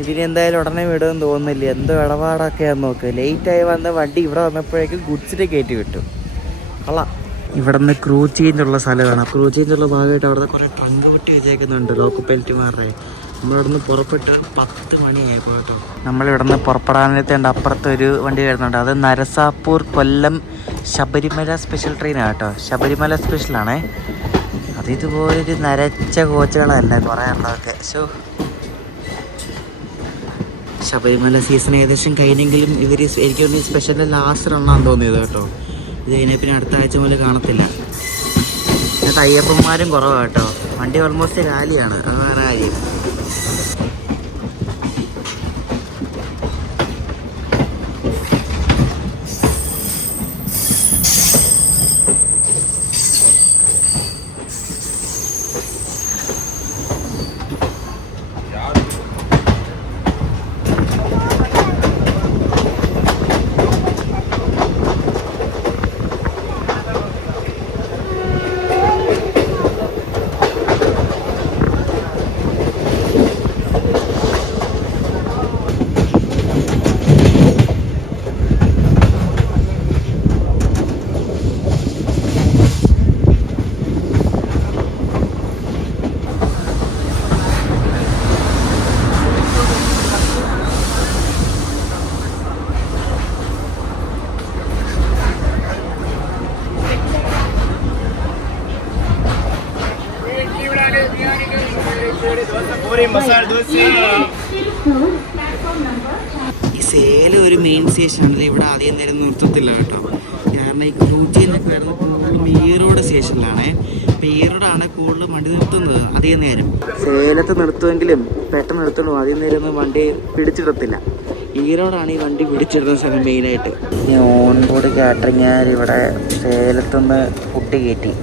ഇതിന് എന്തായാലും ഉടനെ വിടുമെന്ന് തോന്നുന്നില്ല, എന്തോ ഇടപാടൊക്കെയാന്ന് നോക്ക്. ലേറ്റായി വന്ന വണ്ടി ഇവിടെ വന്നപ്പോഴേക്കും ഗുഡ്സിനെ കയറ്റി വിട്ടു. കൊള്ളാം. ഇവിടെ നിന്ന് ക്രൂ ചേഞ്ച് ഉള്ള സ്ഥലമാണ്. ക്രൂ ചേഞ്ച് ഉള്ള ഭാഗമായിട്ട് അവിടെ കുറേ ട്രങ്ക് പെട്ടി വെച്ചേക്കുന്നുണ്ട് ലോക്കൽ പൈലറ്റുമാരുടെ. നമ്മളിവിടെ നിന്ന് പുറപ്പെട്ട് 10 മണിയായി പോയിട്ടോ. നമ്മളിവിടെ നിന്ന് പുറപ്പെടാനെത്തേണ്ട അപ്പുറത്ത് ഒരു വണ്ടി വരുന്നുണ്ട്, അത് നരസാപൂർ കൊല്ലം ശബരിമല സ്പെഷ്യൽ ട്രെയിനാണ് കേട്ടോ. ശബരിമല സ്പെഷ്യലാണേ. അത് ഇതുപോലൊരു നരച്ച കോച്ചുകളല്ല കുറേ ഉള്ളതൊക്കെ. ശബരിമല സീസൺ ഏകദേശം കഴിഞ്ഞെങ്കിലും ഇവർ എനിക്ക് തോന്നി സ്പെഷ്യൽ ലാസ്റ്റ് റണ്ണാന്ന് തോന്നിയത് കേട്ടോ. ഇത് കഴിഞ്ഞാൽ പിന്നെ അടുത്ത ആഴ്ച മുതൽ കാണത്തില്ല. എന്നിട്ട് അയ്യപ്പന്മാരും കുറവാണ് കേട്ടോ. വണ്ടി ഓൾമോസ്റ്റ് റാലിയാണ്, അത് വേറെ കാര്യം. ഈ സേലം ഒരു മെയിൻ സ്റ്റേഷനാണ്. ഇവിടെ ആദ്യം നേരം നിർത്തത്തില്ല കേട്ടോ, കാരണം ഈ ക്രൂച്ചിന്നൊക്കെ വരുന്ന കൂടുതലും ഈറോഡ് സ്റ്റേഷനിലാണേ. അപ്പം ഈറോഡാണ് കൂടുതലും വണ്ടി നിർത്തുന്നത് അധികം നേരം. സേലത്ത് നിർത്തുമെങ്കിലും പെട്ടെന്ന് നിർത്തുള്ളൂ, അധികം നേരം ഒന്നും വണ്ടി പിടിച്ചിടത്തില്ല. ഈറോഡാണ് ഈ വണ്ടി പിടിച്ചിടുന്ന സ്ഥലം മെയിനായിട്ട്. ഞാൻ ഓൺ ബോർഡ് കാറ്ററിംഗ് ഇവിടെ സേലത്തുനിന്ന് ഫുഡ് കയറ്റി.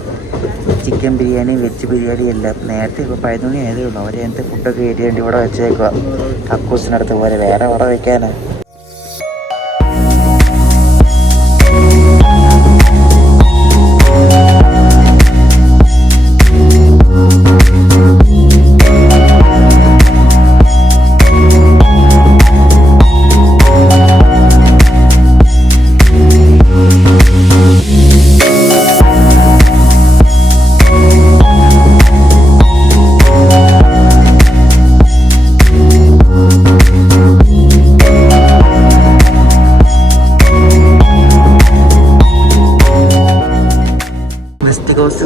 ചിക്കൻ ബിരിയാണി, വെജ് ബിരിയാണി എല്ലാം. നേരത്തെ ഇപ്പോൾ 11 മണി ആയതേ ഉള്ളൂ. അവർ എന്ത് ഫുഡൊക്കെ കയറ്റി വേണ്ടി ഇവിടെ വെച്ചേക്കുക. കക്കൂസിനടുത്ത് പോലെ വേറെ അവിടെ വയ്ക്കാനാണ്.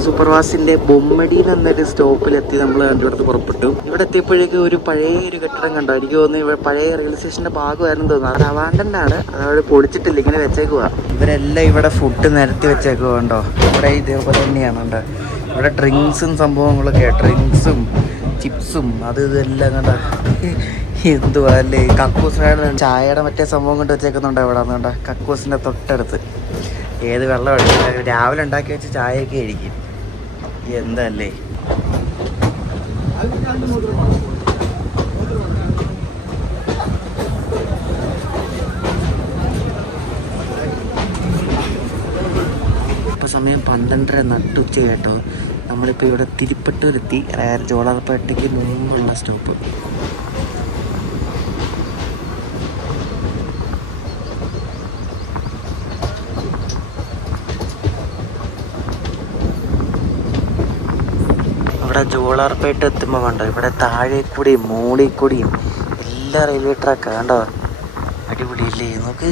സൂപ്പർവാസിന്റെ ബൊമ്മടിയിൽ എന്നൊരു സ്റ്റോപ്പിലെത്തി നമ്മൾ രണ്ടിടത്ത് പുറപ്പെട്ടു. ഇവിടെ എത്തിയപ്പോഴേക്കും ഒരു പഴയ ഒരു കെട്ടിടം കണ്ടോ. എനിക്ക് തോന്നുന്നു ഇവിടെ പഴയ റെയിൽവേ സ്റ്റേഷന്റെ ഭാഗമായിരുന്നു തോന്നുന്നു. അത് അവാണ്ടൻ്റാണ്, അതവിടെ പൊളിച്ചിട്ടില്ല, ഇങ്ങനെ വെച്ചേക്കുക. ഇവരെല്ലാം ഇവിടെ ഫുഡ് നിരത്തി വെച്ചേക്കുക കണ്ടോ. ഇവിടെ ഇതേപോലെ തന്നെയാണ് കണ്ടോ. ഇവിടെ ഡ്രിങ്ക്സും സംഭവങ്ങളൊക്കെ, ഡ്രിങ്ക്സും ചിപ്സും അത് ഇതെല്ലാം കണ്ടോ. എന്തുവാ അല്ലേ. കക്കൂസിനാണ് ചായയുടെ മറ്റേ സംഭവം കൊണ്ട് വെച്ചേക്കുന്നുണ്ടോ ഇവിടെ കണ്ടോ, കക്കൂസിന്റെ തൊട്ടടുത്ത്. ഏത് വെള്ളം രാവിലെ ഉണ്ടാക്കി വെച്ച് ചായയൊക്കെ ആയിരിക്കും. എന്തല്ലേ. ഇപ്പം സമയം 12:30 നട്ടുച്ച കേട്ടോ. നമ്മളിപ്പോൾ ഇവിടെ തിരുപ്പട്ടൂരെത്തി, ജോളാർപേട്ടയ്ക്ക് മുമ്പുള്ള സ്റ്റോപ്പ്. ഇവിടെ ജോളാർപേട്ട എത്തുമ്പോൾ കണ്ടോ, ഇവിടെ താഴെ കൂടിയും മുകളിൽ കൂടിയും എല്ലാ റെയിൽവേ ട്രാക്കാണ് കണ്ടോ. അടിപൊളിയല്ലേ. നമുക്ക്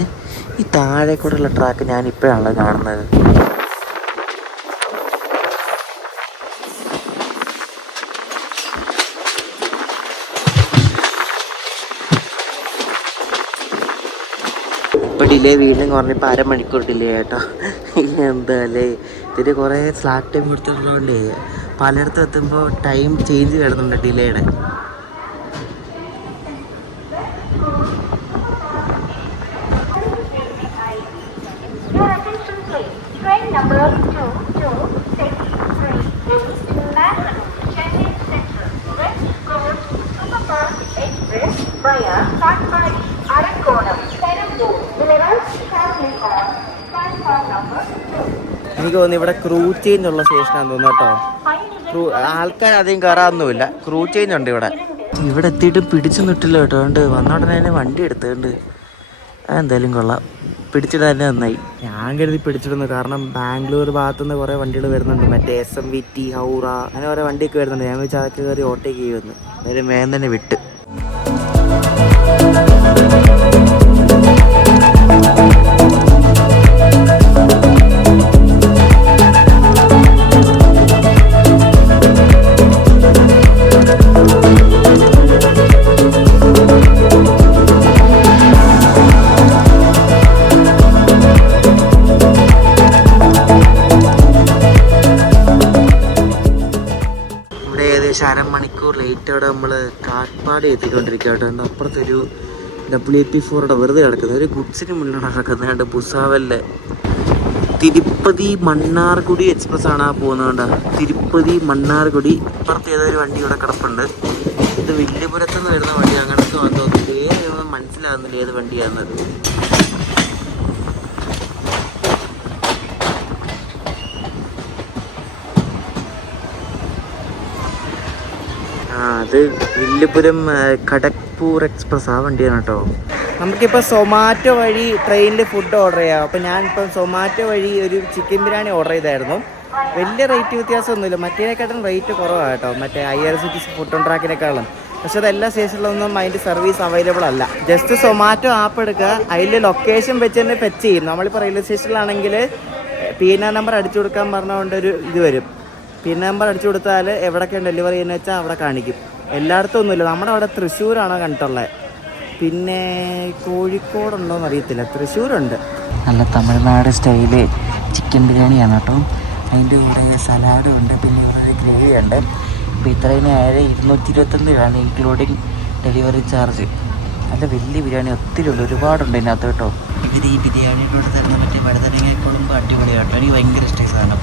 ഈ താഴെ കൂടെയുള്ള ട്രാക്ക് ഞാൻ ഇപ്പോഴാണല്ലോ കാണുന്നത്. ഇപ്പോൾ ഡിലേ വീണ്ടും കുറഞ്ഞിപ്പോൾ അരമണിക്കൂർ ഡിലേ ആയിട്ടോ. എന്താ അല്ലേ, ഇതിന് കുറേ സ്ലാക്ക് ടൈം കൊടുത്തിട്ടുള്ളതുകൊണ്ടേ പലയിടത്തും എത്തുമ്പോൾ ടൈം ചേഞ്ച് കിടന്നുണ്ട് ഡിലേയുടെ. എനിക്ക് തോന്നുന്നു ഇവിടെ ക്രൂ ചേഞ്ച് ഉള്ള സ്റ്റേഷനാണെന്ന് തോന്നുന്നു കേട്ടോ. ആൾക്കാർ അധികം കയറാറൊന്നുമില്ല, ക്രൂ ചേഞ്ച് ഉണ്ട് ഇവിടെ. ഇവിടെ എത്തിയിട്ട് പിടിച്ചു നിട്ടില്ല കേട്ടോ. അതുകൊണ്ട് വന്നോടനെ തന്നെ വണ്ടി എടുത്തുകൊണ്ട് അതെന്തായാലും കൊള്ളാം, പിടിച്ചിടാൻ തന്നെ നന്നായി. ഞാൻ കരുതി പിടിച്ചിടുന്നു, കാരണം ബാംഗ്ലൂർ ഭാഗത്തുനിന്ന് കുറേ വണ്ടികൾ വരുന്നുണ്ട്, മറ്റേ SMVT, ഹൗറ, അങ്ങനെ കുറേ വണ്ടിയൊക്കെ വരുന്നുണ്ട്. ഞാൻ വെച്ചാൽ അതൊക്കെ കയറി ഓട്ടേക്ക് ചെയ്യുമെന്ന്, എന്തായാലും വേഗം തന്നെ വിട്ട്. അരമണിക്കൂർ ലേറ്റോടെ നമ്മൾ കാട്ട്പാടി എത്തിക്കൊണ്ടിരിക്കുക കേട്ടോ. അപ്പുറത്തൊരു WP4 വെറുതെ കിടക്കുന്നത്, ഒരു ഗുഡ്സിന് മുന്നിൽ നടക്കുന്നത് ഭുസാവലിലെ തിരുപ്പതി മണ്ണാർഗുഡി എക്സ്പ്രസ് ആണ് പോകുന്നതുകൊണ്ട്. തിരുപ്പതി മണ്ണാർഗുഡി ഇപ്പുറത്ത് ഏതൊരു വണ്ടി ഇവിടെ കിടപ്പുണ്ട്. ഇത് വില്ലുപുരത്തുനിന്ന് വരുന്ന വണ്ടി, അങ്ങനത്തെ വന്നു ഏതൊന്നും മനസ്സിലാകുന്നില്ല ഏത് വണ്ടിയാണെന്നത്. അത് വില്ലുപുരം ഖടഗ്പൂർ എക്സ്പ്രസ് ആ വണ്ടിയാണ് കേട്ടോ. നമുക്കിപ്പോൾ സൊമാറ്റോ വഴി ട്രെയിനിൽ ഫുഡ് ഓർഡർ ചെയ്യാം. അപ്പോൾ ഞാനിപ്പം സൊമാറ്റോ വഴി ഒരു ചിക്കൻ ബിരിയാണി ഓർഡർ ചെയ്തായിരുന്നു. വലിയ റേറ്റ് വ്യത്യാസമൊന്നുമില്ല, മറ്റേതിനെക്കാട്ടും റേറ്റ് കുറവാണ് കേട്ടോ, മറ്റേ IRCTC ഫുഡ് ഓൺ ട്രാക്കിനേക്കാളും. പക്ഷെ അത് എല്ലാ സ്റ്റേഷനിലൊന്നും അതിൻ്റെ സർവീസ് അവൈലബിൾ അല്ല. ജസ്റ്റ് സൊമാറ്റോ ആപ്പ് എടുക്കുക, അതിൽ ലൊക്കേഷൻ വെച്ച് തന്നെ ഫെച്ച് ചെയ്യും. നമ്മളിപ്പോൾ റെയിൽവേ സ്റ്റേഷനിലാണെങ്കിൽ PNR നമ്പർ അടിച്ചു കൊടുക്കാൻ പറഞ്ഞുകൊണ്ടൊരു ഇത് വരും. നമ്പർ അടിച്ചു കൊടുത്താൽ എവിടെയൊക്കെ ഡെലിവറി ചെയ്യുന്ന വെച്ചാൽ അവിടെ കാണിക്കും. എല്ലായിടത്തും ഒന്നുമില്ല, നമ്മുടെ അവിടെ തൃശ്ശൂരാണോ കണ്ടിട്ടുള്ളത്, പിന്നെ കോഴിക്കോടുണ്ടോയെന്ന് അറിയത്തില്ല, തൃശ്ശൂരുണ്ട്. നല്ല തമിഴ്നാട് സ്റ്റൈല് ചിക്കൻ ബിരിയാണിയാണ് കേട്ടോ. അതിൻ്റെ കൂടെ സലാഡും ഉണ്ട്, പിന്നെ ഇവിടെ ഒരു ഗ്രേവി ഉണ്ട്. അപ്പോൾ ഇത്രയും 229 രൂപയാണ് ഇൻക്ലൂഡിങ് ഡെലിവറി ചാർജ്. നല്ല വലിയ ബിരിയാണി ഒത്തിരി ഉണ്ട്, ഒരുപാടുണ്ട് ഇതിനകത്ത് കേട്ടോ. ഇവർ ഈ ബിരിയാണിയോട് തരുന്ന മറ്റേ വഴുതനങ്ങ കുഴമ്പ് അടിപൊളിയാട്ടോ, എനിക്ക് ഭയങ്കര ഇഷ്ടമായി സാധനം.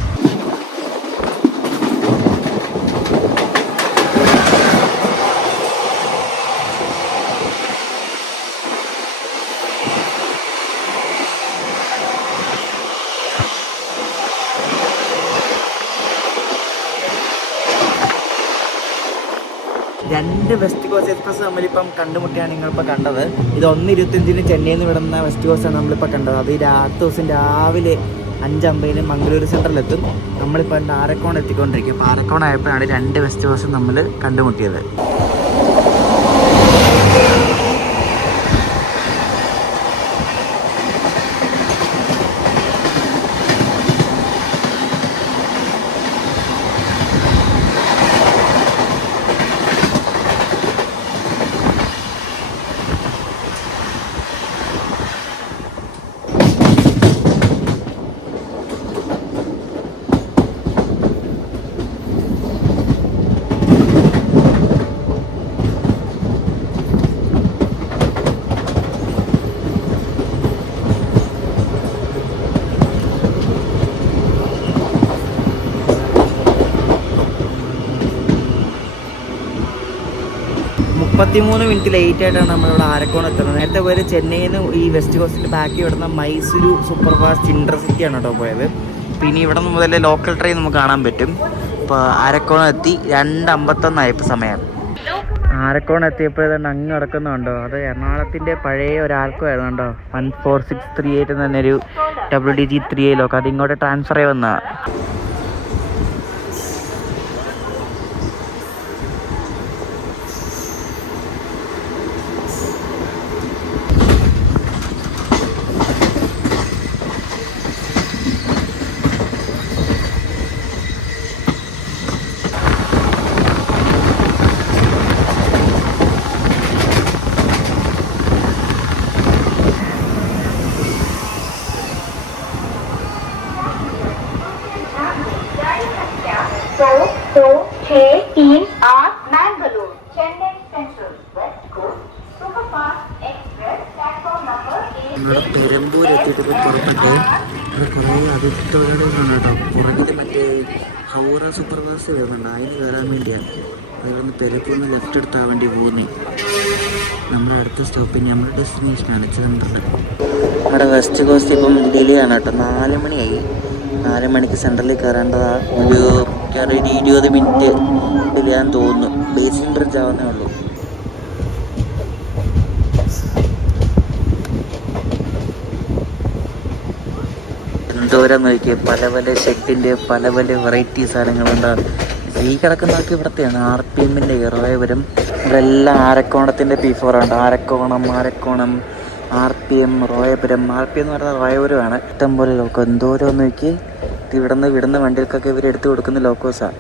രണ്ട് വെസ്റ്റ് കോസ്റ്റ് എക്സ്പ്രസ് നമ്മളിപ്പം കണ്ടുമുട്ടിയാണ് നിങ്ങളിപ്പോൾ കണ്ടത്. ഇത് 1:25 ചെന്നൈയിൽ നിന്ന് വിടുന്ന വെസ്റ്റ് കോസ്റ്റാണ് നമ്മളിപ്പോൾ കണ്ടത്. അത് അടുത്ത ദിവസം രാവിലെ 5:50 മംഗളൂരു സെൻട്രലെത്തും. നമ്മളിപ്പോൾ ആരക്കോണം എത്തിക്കൊണ്ടിരിക്കും. ഇപ്പോൾ ആരക്കോണം ആയപ്പോഴാണ് 2 വെസ്റ്റ് കോസ്റ്റ് നമ്മൾ കണ്ടുമുട്ടിയത്. $33 മിനിറ്റ് ലേറ്റ് ആയിട്ടാണ് നമ്മളിവിടെ ആരക്കോണം എത്തുന്നത്. നേരത്തെ പോയത് ചെന്നൈയിൽ നിന്ന് ഈ വെസ്റ്റ് കോസ്റ്റിൽ ബാക്കി വിടുന്ന മൈസൂരു സൂപ്പർ ഫാസ്റ്റ് ഇൻ്റർസിറ്റിയാണ് കേട്ടോ പോയത്. പിന്നെ ഇവിടെ നിന്ന് മുതലേ ലോക്കൽ ട്രെയിൻ നമുക്ക് കാണാൻ പറ്റും. ഇപ്പോൾ ആരക്കോണം എത്തി 2:51 ഇപ്പോൾ സമയം. ആരക്കോണം എത്തിയപ്പോഴേതാണ് അങ്ങ് കിടക്കുന്നുണ്ടോ, അത് എറണാകുളത്തിൻ്റെ പഴയ ഒരാൾക്കുമായിരുന്നു കേട്ടോ. 14638 തന്നെ ഒരു WDG3A ലോക്ക്, അത് ഇങ്ങോട്ട് ട്രാൻസ്ഫർ ആയി വന്നതാണ്. 263 Mangalore, Chennai Central, West Coast, Superfast Express, platform number 8. നമ്മുടെ പെരുമ്പൂർ എത്തിയിട്ട് പുറപ്പെട്ട് ഇവിടെ കുറേ അതിഥിത്തൊഴിലാളികളാണ് കേട്ടോ. പുറകിൽ മറ്റേ ഹൗറ സൂപ്പർ ഫാസ്റ്റ് വരുന്നുണ്ട്, അതിന് കയറാൻ വേണ്ടിയാണ്. അതുകൊണ്ട് പെരുമ്പൂരിൽ നിന്ന് ലെഫ്റ്റ് എടുത്താൽ വേണ്ടി പോകുന്നേ. നമ്മുടെ അടുത്ത സ്റ്റോപ്പിന് നമ്മുടെ ഡെസ്റ്റിനേഷനാണ് സെൻട്രൽ. നമ്മുടെ വെസ്റ്റ് കോസ്റ്റ് ഇപ്പം ഡിലേ ആണ് കേട്ടോ. 4 മണിയായി. 4 മണിക്ക് സെൻട്രലിൽ കയറേണ്ടതാണ്. ഒരു 20 മിനിറ്റ് ഡിലേ ആണെന്ന് തോന്നുന്നു. ബേസിൻ ബ്രിഡ്ജ് ആവുന്നേ ഉള്ളൂ. എന്തോരം നോക്കിയ പല പല ഷെഡിൻ്റെ പല പല വെറൈറ്റി സാധനങ്ങളുണ്ട്. ഈ കിടക്കുന്നതൊക്കെ ഇവിടത്തെയാണ് RPMൻ്റെ ഇറവരും. ഇവിടെ എല്ലാം ആരക്കോണത്തിൻ്റെ P4 ഉണ്ട്. ആരക്കോണം RPM റോയപുരം. RPM എന്ന് പറയുന്നത് റോയപുരമാണ്. ഇഷ്ടംപോലെ ലോക്കോ. എന്തോരം നോക്കി ഇവിടുന്ന് വിടുന്ന വണ്ടികൾക്കൊക്കെ ഇവർ എടുത്തു കൊടുക്കുന്ന ലോക്കോസാണ്.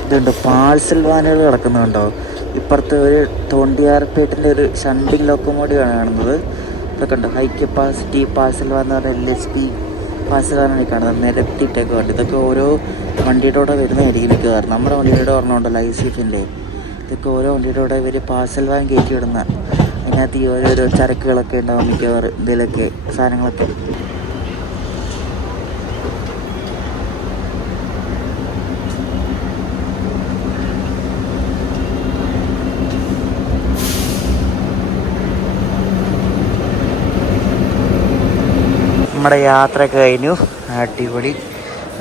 ഇതുണ്ട് പാഴ്സൽ വാനുകൾ കിടക്കുന്നുണ്ടോ. ഇപ്പുറത്ത് ഒരു തോണ്ടിയാർപേട്ടിൻ്റെ ഒരു ഷണ്ടിങ് ലോക്കോമോട്ടീവ് ആണ് കാണുന്നത്. ഇതൊക്കെ ഉണ്ട് ഹൈ കപ്പാസിറ്റി പാഴ്സൽ വാൻ എന്ന് പറഞ്ഞാൽ LHP പാഴ്സൽ വാനാണ് കാണുന്നത്. നിരത്തിയിട്ടൊക്കെ ഉണ്ട്. ഇതൊക്കെ ഓരോ വണ്ടിയുടെ കൂടെ വരുന്നതായിരിക്കും മിക്കവാറും. നമ്മുടെ വണ്ടിയുടെ ഓർമ്മയുണ്ടല്ലോ ICFൻ്റെ. ഇതൊക്കെ ഓരോ വണ്ടിയുടെ കൂടെ ഇവർ പാഴ്സൽ വാൻ കയറ്റി വിടുന്ന. അതിനകത്ത് ഈ ഓരോരോ ചരക്കുകളൊക്കെ ഉണ്ടാവും മിക്കവാറും. ഇതിലൊക്കെ സാധനങ്ങളൊക്കെ. നമ്മുടെ യാത്ര കഴിഞ്ഞു. അടിപൊളി.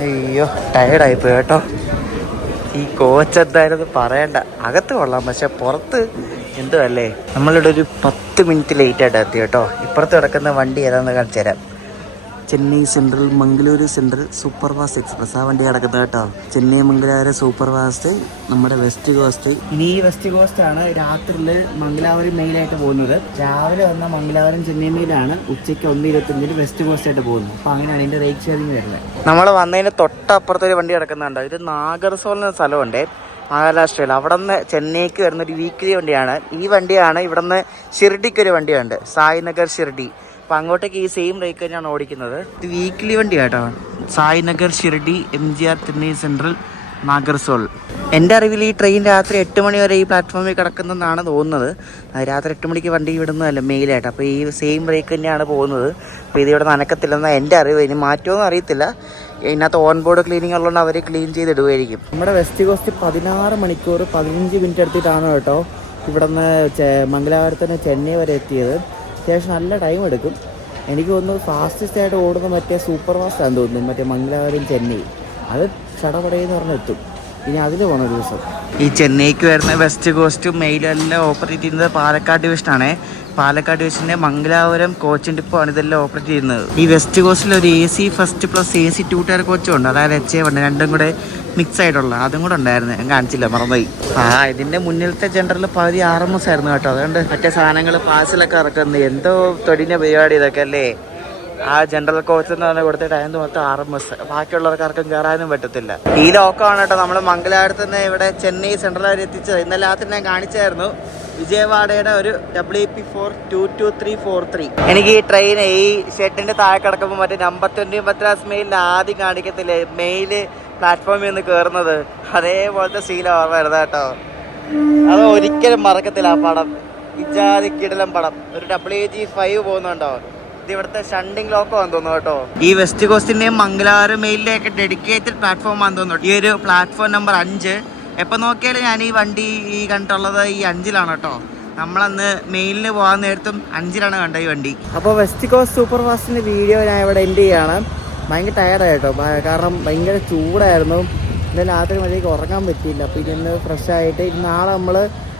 അയ്യോ ടയർഡായിപ്പോയി കേട്ടോ. ഈ കോച്ച് എന്തായാലും പറയണ്ട. അകത്ത് കൊള്ളാം, പക്ഷെ പുറത്ത് എന്തോ അല്ലേ. നമ്മളിവിടെ ഒരു 10 മിനിറ്റ് ലേറ്റായിട്ട് എത്തി കേട്ടോ. ഇപ്പുറത്ത് കിടക്കുന്ന വണ്ടി ഏതാണെന്ന് കാണിച്ചു തരാം. Chennai central Mangaluru central super fast express. ആ വണ്ടി കിടക്കുന്നത് കേട്ടോ. ചെന്നൈ മംഗലാപുരം സൂപ്പർ ഫാസ്റ്റ്, നമ്മുടെ വെസ്റ്റ് കോസ്റ്റ്. ഇനി ഈ വെസ്റ്റ് കോസ്റ്റ് ആണ് രാത്രിയിൽ മംഗലാപുരം മെയിലായിട്ട് പോകുന്നത്. രാവിലെ വന്ന മംഗലാപുരം ചെന്നൈ മെയിലാണ് ഉച്ചയ്ക്ക് 1:25 വെസ്റ്റ് കോസ്റ്റ് ആയിട്ട് പോകുന്നത്. അപ്പോൾ അങ്ങനെയാണ് ഇതിൻ്റെ റേറ്റ് ഷെയറിങ് വരുന്നത്. നമ്മൾ വന്നതിന് തൊട്ടപ്പുറത്തൊരു വണ്ടി കിടക്കുന്നുണ്ട്. ഇത് നാഗർസോൾ എന്ന സ്ഥലമുണ്ട് മഹാരാഷ്ട്രയിൽ. അവിടെ നിന്ന് ചെന്നൈക്ക് വരുന്നൊരു വീക്കിലി വണ്ടിയാണ്. ഈ വണ്ടിയാണ് ഇവിടെ നിന്ന് ഷിർഡിക്കൊരു വണ്ടിയുണ്ട്, സായിനഗർ ഷിർഡി. അപ്പോൾ അങ്ങോട്ടേക്ക് ഈ സെയിം റേറ്റ് തന്നെയാണ് ഓടിക്കുന്നത്. ഇത് വീക്കിലി വണ്ടി കേട്ടോ. സായിനഗർ ഷിർഡി MGR ചെന്നൈ സെൻട്രൽ നാഗർസോൾ. എൻ്റെ അറിവിൽ ഈ ട്രെയിൻ രാത്രി 8 മണി വരെ ഈ പ്ലാറ്റ്ഫോമിൽ കിടക്കുന്നതെന്നാണ് തോന്നുന്നത്. രാത്രി 8 മണിക്ക് വണ്ടി വിടുന്നതല്ല മെയിലായിട്ട്. അപ്പോൾ ഈ സെയിം റേറ്റ് തന്നെയാണ് പോകുന്നത്. അപ്പോൾ ഇത് ഇവിടെ നനക്കത്തില്ലെന്നാണ് എൻ്റെ അറിവ്. ഇനി മാറ്റുമോ അറിയത്തില്ല. ഇതിനകത്ത് ഓൺ ബോർഡ് ക്ലീനിങ് ഉള്ളതുകൊണ്ട് അവർ ക്ലീൻ ചെയ്തിടുമായിരിക്കും. നമ്മുടെ വെസ്റ്റ് കോസ്റ്റ് 16 മണിക്കൂർ 15 മിനിറ്റ് എടുത്തിട്ടാണ് കേട്ടോ ഇവിടെ നിന്ന് മംഗലാപുരത്തിന് ചെന്നൈ വരെ എത്തിയത്. അത്യാവശ്യം നല്ല ടൈം എടുക്കും. എനിക്ക് തോന്നുന്നു ഫാസ്റ്റസ്റ്റ് ആയിട്ട് ഓടുന്ന മറ്റേ സൂപ്പർ ഫാസ്റ്റ് ആണെന്ന് തോന്നുന്നു, മറ്റേ മംഗലാപുരം ചെന്നൈ. അത് ചടപടയെന്ന് പറഞ്ഞ് എത്തും. ഇനി അതിൽ പോകണം ഒരു ദിവസം. ഈ ചെന്നൈക്ക് വരുന്ന വെസ്റ്റ് കോസ്റ്റ് മെയിലെല്ലാം ഓപ്പറേറ്റ് ചെയ്യുന്നത് പാലക്കാട് ഡിവിഷനാണ്. പാലക്കാട് ഡിവിഷൻ്റെ മംഗലാപുരം കോച്ചിൻ ഡിപ്പോയാണ് ഇതെല്ലാം ഓപ്പറേറ്റ് ചെയ്യുന്നത്. ഈ വെസ്റ്റ് കോസ്റ്റിൽ ഒരു AC first plus AC 2 tier കോച്ചും ഉണ്ട്. അതായത് HA1 രണ്ടും കൂടെ മിക്സ് ആയിട്ടുള്ള അതും കൂടെ ഉണ്ടായിരുന്നു. ഞാൻ കാണിച്ചില്ല, മറന്നുപോയി. ഇതിൻ്റെ മുന്നിലത്തെ ജനറൽ പകുതി RMS ആയിരുന്നു കേട്ടോ. അതുകൊണ്ട് മറ്റേ സാധനങ്ങൾ പാഴ്സലൊക്കെ ഇറക്കുന്നത് എന്തോ തൊടിൻ്റെ പരിപാടി ഇതൊക്കെ അല്ലേ. ആ ജനറൽ കോച്ച് എന്ന് പറഞ്ഞാൽ കൊടുത്ത ടൈം മൊത്തം RMS. ബാക്കിയുള്ളവർക്കാർക്കും കയറാനും പറ്റത്തില്ല. ഈ ലോക്കമാണ് കേട്ടോ നമ്മൾ മംഗലാപുരത്ത് നിന്ന് ഇവിടെ ചെന്നൈ സെൻട്രൽ വരെ എത്തിച്ചത്. ഇന്നലെ രാത്രി ഞാൻ കാണിച്ചായിരുന്നു വിജയവാഡയുടെ ഒരു WP4 22343. എനിക്ക് ഈ ട്രെയിൻ ഈ ഷെഡിൻ്റെ താഴെ കിടക്കുമ്പോൾ മറ്റേ നമ്പർ 20 മദ്രാസ് മെയിലിൽ ആദ്യം കാണിക്കത്തില്ലേ മെയില് പ്ലാറ്റ്ഫോമിൽ നിന്ന് കയറുന്നത്, അതേപോലത്തെ സീല ഓർമ്മ വരുന്നത് കേട്ടോ. അത് ഒരിക്കലും മറക്കത്തില്ല ആ പടം. ഇജാതി കിടിലം പടം. ഒരു WG5 പോകുന്നുണ്ടോ. ഇത് ഇവിടുത്തെ ഷണ്ടിങ് ലോക്കോ ആണെന്ന് തോന്നുന്നു കേട്ടോ. ഈ വെസ്റ്റ് കോസ്റ്റിൻ്റെയും മംഗലാപുരം മെയിലിൻ്റെയൊക്കെ ഡെഡിക്കേറ്റഡ് പ്ലാറ്റ്ഫോം ആണെന്ന് തോന്നുന്നു. ഈ ഒരു പ്ലാറ്റ്ഫോം നമ്പർ 5. എപ്പോൾ നോക്കിയാലും ഞാൻ ഈ വണ്ടി ഈ കണ്ടിട്ടുള്ളത് ഈ 5-ലാണ് കേട്ടോ. നമ്മളന്ന് മെയിലിന് പോകാൻ നേരത്തും 5-ലാണ് കണ്ടത് ഈ വണ്ടി. അപ്പോൾ വെസ്റ്റ് കോസ്റ്റ് സൂപ്പർ ഫാസ്റ്റിൻ്റെ വീഡിയോ ഞാൻ ഇവിടെ എൻഡ് ചെയ്യാണ്. ഭയങ്കര ടയർഡായി കേട്ടോ. കാരണം ഭയങ്കര ചൂടായിരുന്നു. ഇന്നലെ രാത്രി മഴയ്ക്ക് ഉറങ്ങാൻ പറ്റിയില്ല. അപ്പോൾ ഇതിന്ന് ഫ്രഷ് ആയിട്ട് നാളെ നമ്മൾ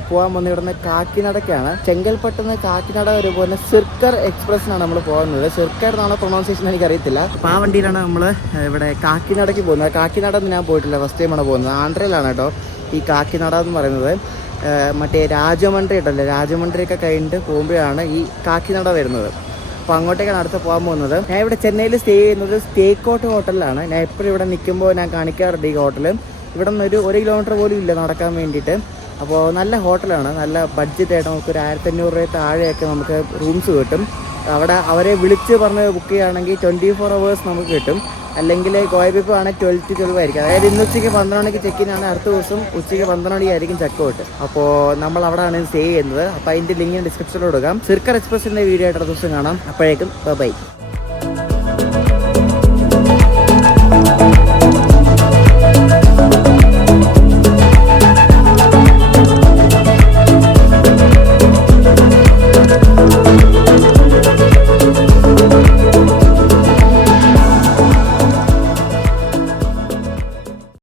പോകാൻ വന്ന് ഇവിടുന്ന് കാക്കിനടക്കാണ്. ചെങ്കൽപ്പട്ടുന്ന കാക്കിനട വരെ പോകുന്ന സിർക്കർ എക്സ്പ്രസ്സിനാണ് നമ്മൾ പോകുന്നത്. സിർക്കർ എന്നാണ് പ്രൊണൗൺസിയേഷൻ എനിക്കറിയത്തില്ല. അപ്പോൾ ആ വണ്ടിയിലാണ് നമ്മൾ ഇവിടെ കാക്കിനടയ്ക്ക് പോകുന്നത്. കാക്കിനട ഒന്നും ഞാൻ പോയിട്ടില്ല, ഫസ്റ്റ് ടൈമാണ് പോകുന്നത്. ആന്ധ്രയിലാണ് കേട്ടോ ഈ കാക്കിനട എന്ന് പറയുന്നത്. മറ്റേ രാജമന്ത്രി ഉണ്ടല്ലോ, രാജമന്ത്രിയൊക്കെ കഴിഞ്ഞിട്ട് പോകുമ്പോഴാണ് ഈ കാക്കിനട വരുന്നത്. അപ്പോൾ അങ്ങോട്ടേക്കാണ് അടുത്ത് പോകാൻ പോകുന്നത്. ഞാൻ ഇവിടെ ചെന്നൈയിൽ സ്റ്റേ ചെയ്യുന്നത് സ്റ്റേക്കോട്ട് ഹോട്ടലിലാണ്. ഞാൻ എപ്പോഴും ഇവിടെ നിൽക്കുമ്പോൾ ഞാൻ കാണിക്കാറുണ്ട് ഈ ഹോട്ടൽ. ഇവിടെ നിന്ന് ഒരു 1 കിലോമീറ്റർ പോലും ഇല്ല നടക്കാൻ വേണ്ടിയിട്ട്. അപ്പോൾ നല്ല ഹോട്ടലാണ്. നല്ല ബഡ്ജറ്റായിട്ട് നമുക്കൊരു 1500 രൂപ താഴെയൊക്കെ നമുക്ക് റൂംസ് കിട്ടും. അവിടെ അവരെ വിളിച്ച് പറഞ്ഞ് ബുക്ക് ചെയ്യുകയാണെങ്കിൽ 24 hours നമുക്ക് കിട്ടും. അല്ലെങ്കിൽ ഗോയ പീപ്പ് ആണെങ്കിൽ 12 to 12 ആയിരിക്കും. അതായത് ഇന്ന് ഉച്ചയ്ക്ക് 12 മണിക്ക് ചെക്കിൻ ആണ്, അടുത്ത ദിവസം ഉച്ചയ്ക്ക് 12 മണിയായിരിക്കും ചെക്ക് ഔട്ട്. അപ്പോൾ നമ്മൾ അവിടെയാണ് സ്റ്റേ ചെയ്യുന്നത്. അപ്പോൾ അതിൻ്റെ ലിങ്ക് ഡിസ്ക്രിപ്ഷനിൽ കൊടുക്കാം. സിർക്കർ എക്സ്പ്രസിൻ്റെ വീഡിയോ ആയിട്ട് അടുത്ത ദിവസം കാണാം. അപ്പോഴേക്കും ബൈ.